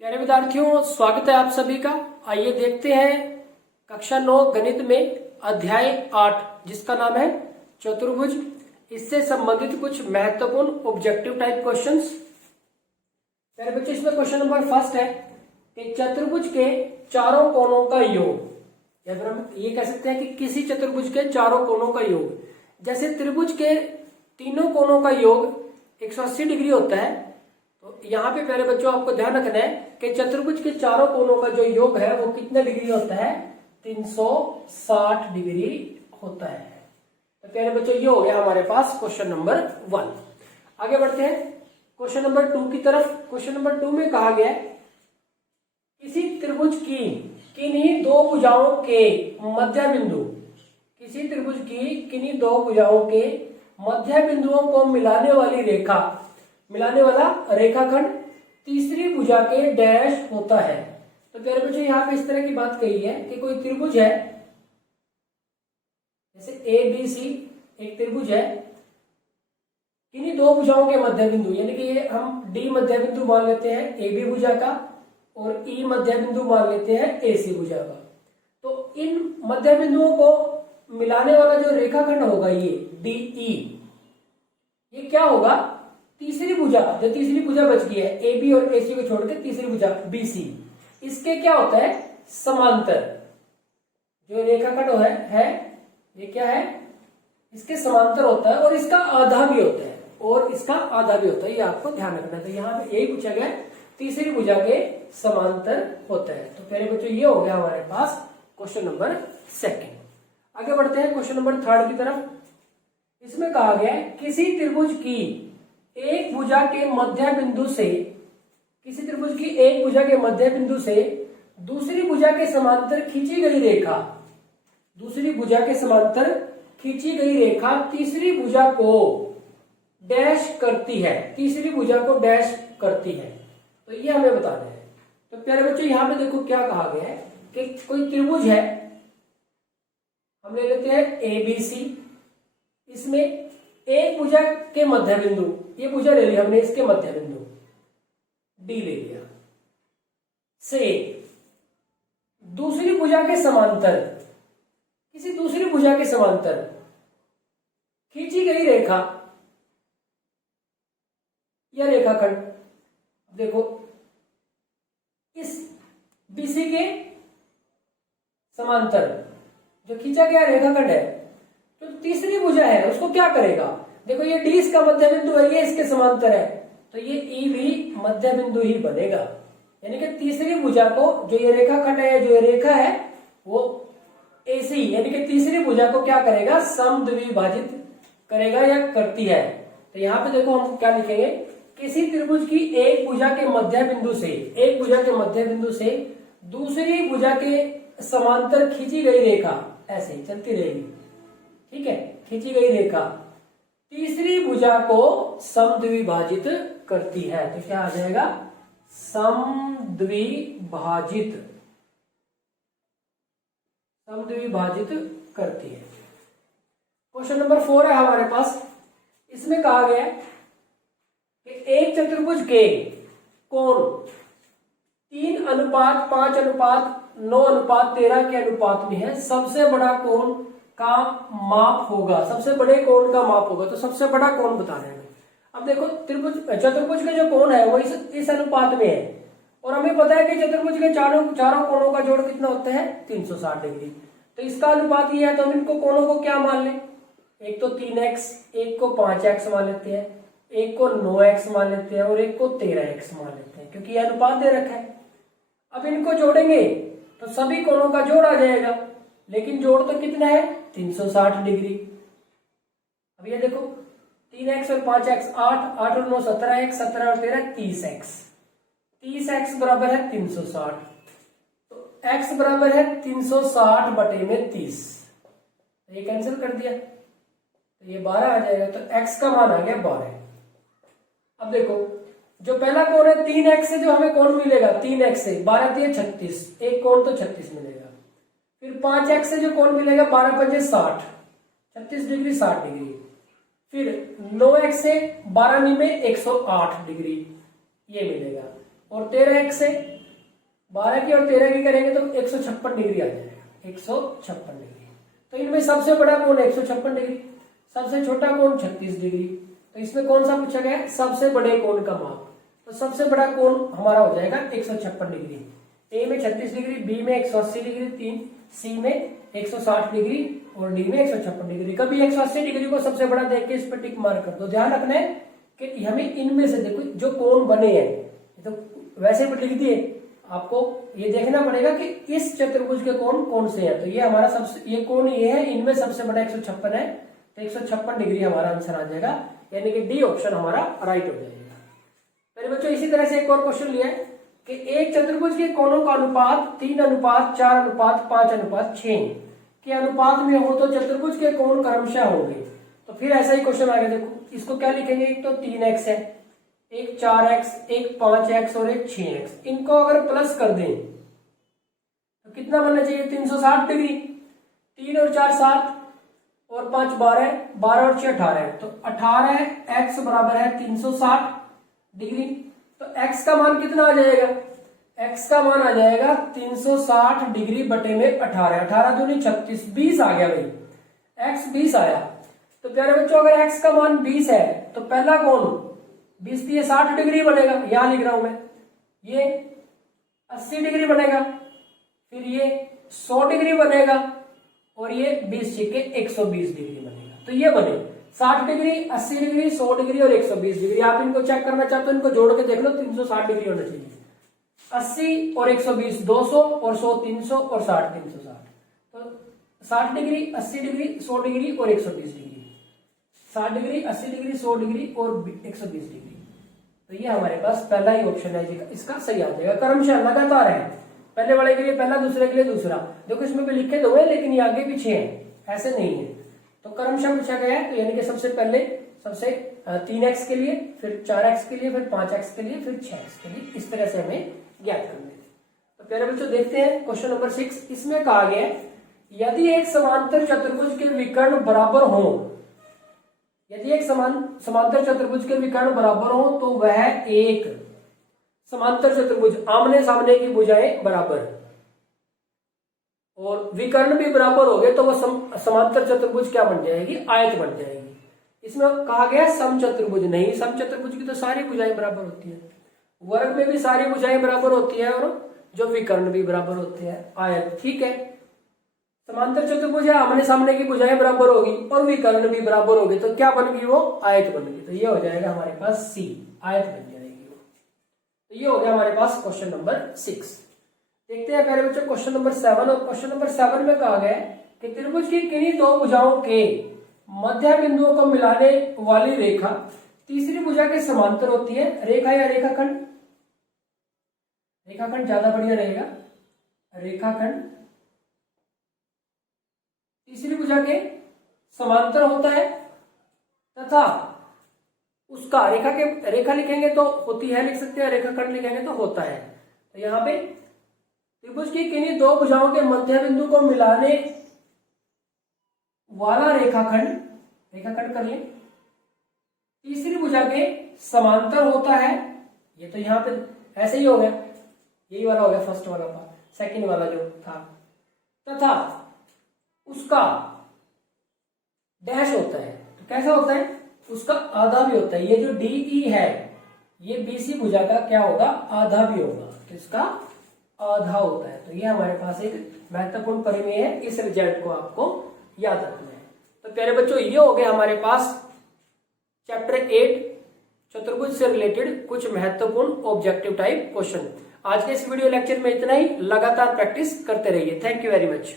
प्यारे विद्यार्थियों, स्वागत है आप सभी का। आइए देखते हैं कक्षा 9 गणित में अध्याय 8 जिसका नाम है चतुर्भुज। इससे संबंधित कुछ महत्वपूर्ण ऑब्जेक्टिव टाइप क्वेश्चंस। प्यारे बच्चों, इसमें क्वेश्चन नंबर फर्स्ट है कि चतुर्भुज के चारों कोणों का योग, या फिर हम ये कह सकते हैं कि किसी चतुर्भुज के चारों कोणों का योग। जैसे त्रिभुज के तीनों कोणों का योग 180 डिग्री होता है, तो यहाँ पे प्यारे बच्चों आपको ध्यान रखना है कि चतुर्भुज के चारों कोणों का जो योग है वो कितने डिग्री होता है? 360 डिग्री होता है। तो प्यारे बच्चों ये हो गया हमारे पास क्वेश्चन नंबर 1। आगे बढ़ते हैं क्वेश्चन नंबर 2 की तरफ। क्वेश्चन नंबर 2 में कहा गया किसी त्रिभुज की किन्हीं दो भुजाओं के मध्य बिंदु, किसी त्रिभुज की किन्हीं दो भुजाओं के मध्य बिंदुओं को मिलाने वाली रेखा, मिलाने वाला रेखाखंड तीसरी भुजा के डैश होता है। तो प्यारे बच्चों यहाँ पे इस तरह की बात कही है कि कोई त्रिभुज है, जैसे ए बी सी एक त्रिभुज है, किन्हीं दो भुजाओं के मध्य बिंदु, यानी कि ये हम डी मध्य बिंदु मान लेते हैं ए बी भुजा का और ई मध्य बिंदु मान लेते हैं ए सी भुजा का। तो इन मध्य बिंदुओं को मिलाने वाला जो रेखाखंड होगा ये डी ई, ये क्या होगा? तीसरी भुजा, जो तीसरी भुजा बच गई है ए बी और ए सी को छोड़कर तीसरी भुजा बी सी, इसके क्या होता है? समांतर। जो रेखाखंड है ये क्या है? इसके समांतर होता है और इसका आधा भी होता है, और इसका आधा भी होता है, ये आपको ध्यान रखना है। तो यहाँ पे यही पूछा गया, तीसरी भुजा के समांतर होता है। तो पहले बच्चों ये हो गया हमारे पास क्वेश्चन नंबर 2। आगे बढ़ते हैं क्वेश्चन नंबर 3 की तरफ। इसमें कहा गया किसी त्रिभुज की एक भुजा के मध्य बिंदु से, किसी त्रिभुज की एक भुजा के मध्य बिंदु से दूसरी भुजा के समांतर खींची गई रेखा, दूसरी भुजा के समांतर खींची गई रेखा तीसरी भुजा को डैश करती है, तीसरी भुजा को डैश करती है। तो ये हमें बताना है। तो प्यारे बच्चों यहाँ पे देखो क्या कहा गया है कि कोई त्रिभुज है, हम ले लेते हैं ए बी सी, इसमें एक भुजा के मध्य बिंदु, ये भुजा ले लिया हमने, इसके मध्य बिंदु डी ले लिया से दूसरी भुजा के समांतर, किसी दूसरी भुजा के समांतर खींची गई रेखा या रेखाखंड, देखो इस बीसी के समांतर जो खींचा गया रेखाखंड है, तो तीसरी भुजा है उसको क्या करेगा? देखो ये डी इसका मध्य बिंदु है, ये इसके समांतर है, तो ये ई भी मध्य बिंदु ही बनेगा। यानी कि तीसरी भुजा को, जो ये रेखाखंड है, जो ये रेखा है, वो एसी यानी कि तीसरी भुजा को क्या करेगा? समद्विभाजित करेगा या करती है। तो यहाँ पे देखो हम क्या लिखेंगे, किसी त्रिभुज की एक भुजा के मध्य बिंदु से, एक भुजा के मध्य बिंदु से दूसरी भुजा के समांतर खींची गई रेखा ऐसे ही चलती रहेगी, ठीक है, खींची गई रेखा तीसरी भुजा को समद्विभाजित करती है। तो क्या आ जाएगा? समद्विभाजित, समद्विभाजित करती है। क्वेश्चन नंबर 4 है हमारे पास। इसमें कहा गया कि एक चतुर्भुज के कोण 3:5:9:13 के अनुपात में है। सबसे बड़ा कोण का माप होगा, सबसे बड़े कोण का माप होगा। तो सबसे बड़ा कोण बताना है। अब देखो चतुर्भुज के जो कोण है वो इस अनुपात में है, और हमें पता है कि चतुर्भुज के चारों कोणों का जोड़ कितना होता है? 360 डिग्री। तो इसका अनुपात ये है, तो हम इनको कोणों को क्या मान लें? एक तो 3x, एक को 5x मान लेते हैं, एक को 9x मान लेते हैं और एक को 13x मान लेते हैं, क्योंकि यह अनुपात दे रखा है। अब इनको जोड़ेंगे तो सभी कोणों का जोड़ आ जाएगा, लेकिन जोड़ तो कितना है? 360 डिग्री। अब ये देखो 3x और 5x 8, 8 और 9 17x, 17 और 13 30x, 30x बराबर है 360। तो x बराबर है 360 बटे में 30, ये कैंसिल कर दिया, तो ये 12 आ जाएगा। तो x का मान आ गया 12। अब देखो जो पहला कोण है 3x से जो हमें कोण मिलेगा, 3x से 12 दिए 36, एक कोण तो 36 मिलेगा। फिर 5x से जो कोण मिलेगा 12 पंजे 60, 36 डिग्री 60 डिग्री। फिर 9x से 12 में 108 डिग्री ये मिलेगा। और 13x है, 12 की और 13 की करेंगे तो 156 डिग्री आ जाएगा, 156 डिग्री। तो इनमें सबसे बड़ा कोण 156 डिग्री, सबसे छोटा कोण 36 डिग्री। तो इसमें कौन सा पूछा गया है? सबसे बड़े कोण का माप। तो सबसे बड़ा कोण हमारा हो जाएगा 156 डिग्री। ए में 36 डिग्री, बी में 180 डिग्री, सी में 160 डिग्री और डी में 156 डिग्री। कभी 180 डिग्री को सबसे बड़ा देख के इस पर टिक मार कर दो। ध्यान रखना है कि हमें इनमें से देखो जो कोण बने हैं, तो वैसे भी लिख दिए, आपको ये देखना पड़ेगा कि इस चतुर्भुज के कोण कौन से हैं। तो ये हमारा सबसे, ये कोण ये है, इनमें सबसे बड़ा 156 है, तो 156 डिग्री हमारा आंसर आ जाएगा, यानी कि डी ऑप्शन हमारा राइट हो जाएगा। मेरे बच्चों इसी तरह से एक और क्वेश्चन लिया है कि एक चतुर्भुज के कोणों का अनुपात 3:4:5:6 के अनुपात में हो तो चतुर्भुज के कोण क्रमशः होंगे। तो फिर ऐसा ही क्वेश्चन आ गया, देखो इसको क्या लिखेंगे, एक तो 3x है, एक 4x, एक 5x और एक 6x। इनको अगर प्लस कर दें तो कितना बनना चाहिए? 360 डिग्री। 3 और 4 7 और 5 12, 12 और 6 18, तो 18x बराबर है 360 डिग्री। तो x का मान कितना आ जाएगा? x का मान आ जाएगा 360 डिग्री बटे में 18, 18 दूनी 36, 20 आ गया भाई, x 20 आया। तो प्यारे बच्चों अगर x का मान 20 है तो पहला कोण 20 दिए 60 डिग्री बनेगा, यहां लिख रहा हूं मैं, ये 80 डिग्री बनेगा, फिर ये 100 डिग्री बनेगा और ये 20 के 120 डिग्री बनेगा। तो ये बने 60 डिग्री, 80 डिग्री, 100 डिग्री और 120 डिग्री। आप इनको चेक करना चाहते हो, इनको जोड़ के देख लो, 360 डिग्री होना चाहिए। 80 और 120 200 और 100 300 और 60 360। तो 60 डिग्री, 80 डिग्री, 100 डिग्री और 120 डिग्री, 60 डिग्री, 80 डिग्री, 100 डिग्री और 120 डिग्री। तो ये हमारे पास पहला ही ऑप्शन है, इसका सही आ जाएगा। क्रमशः लगातार है, पहले वाले के लिए पहला, दूसरे के लिए दूसरा। देखो इसमें भी लिखे दो है लेकिन ये आगे पीछे है, ऐसे नहीं है। तो क्रमशः पूछा गया है, तो यानी कि सबसे पहले 3x के लिए, फिर 4x के लिए, फिर 5x के लिए, फिर 6x के लिए, इस तरह से हमें ज्ञात करना है। तो प्यारे बच्चों देखते हैं क्वेश्चन नंबर 6। इसमें कहा गया है यदि एक समांतर चतुर्भुज के विकर्ण बराबर हो, यदि एक समांतर चतुर्भुज के विकर्ण बराबर हो तो वह एक समांतर चतुर्भुज, आमने सामने की भुजाएं बराबर और विकर्ण भी बराबर हो गए तो वह समांतर चतुर्भुज क्या बन जाएगी? आयत बन जाएगी। इसमें कहा गया समचतुर्भुज, नहीं, समचतुर्भुज की तो सारी भुजाएं बराबर होती है, वर्ग में भी सारी भुजाएं बराबर होती है और जो विकर्ण भी बराबर होते हैं। आयत ठीक है, समांतर चतुर्भुज है, आमने सामने की भुजाएं बराबर होगी और विकर्ण भी बराबर होगी, तो क्या बन गई? वो आयत बन गई। तो ये हो जाएगा हमारे पास सी, आयत बन जाएगी वो। तो ये हो गया हमारे पास क्वेश्चन नंबर 6। देखते हैं प्यारे बच्चों क्वेश्चन नंबर 7। और क्वेश्चन नंबर 7 में कहा गया है कि त्रिभुज की किन्हीं दो भुजाओं के मध्य बिंदुओं को मिलाने वाली रेखा तीसरी भुजा के समांतर होती है। रेखा या रेखाखंड? रेखाखंड ज्यादा बढ़िया रहेगा। रेखाखंड तीसरी भुजा के समांतर होता है तथा उसका रेखा लिखेंगे तो होती है लिख सकते हैं, रेखाखंड लिखेंगे तो होता है। तो यहाँ पे त्रिभुज की किन्हीं दो भुजाओं के मध्य बिंदु को मिलाने वाला रेखाखंड कर लें, तीसरी भुजा के समांतर होता है। ये तो यहाँ पे ऐसे ही हो गया, यही वाला हो गया फर्स्ट वाला पार्ट, सेकंड वाला जो था, तथा उसका डैश होता है। तो कैसा होता है? उसका आधा भी होता है। ये जो DE है ये BC भुजा का क्या होगा? आधा भी होगा, तो इसका आधा होता है। तो ये हमारे पास एक महत्वपूर्ण परिमेय है, इस रिजल्ट को आपको याद रखना है। तो प्यारे बच्चों ये हो गए हमारे पास चैप्टर 8 चतुर्भुज से रिलेटेड कुछ महत्वपूर्ण ऑब्जेक्टिव टाइप क्वेश्चन। आज के इस वीडियो लेक्चर में इतना ही, लगातार प्रैक्टिस करते रहिए। Thank you very much.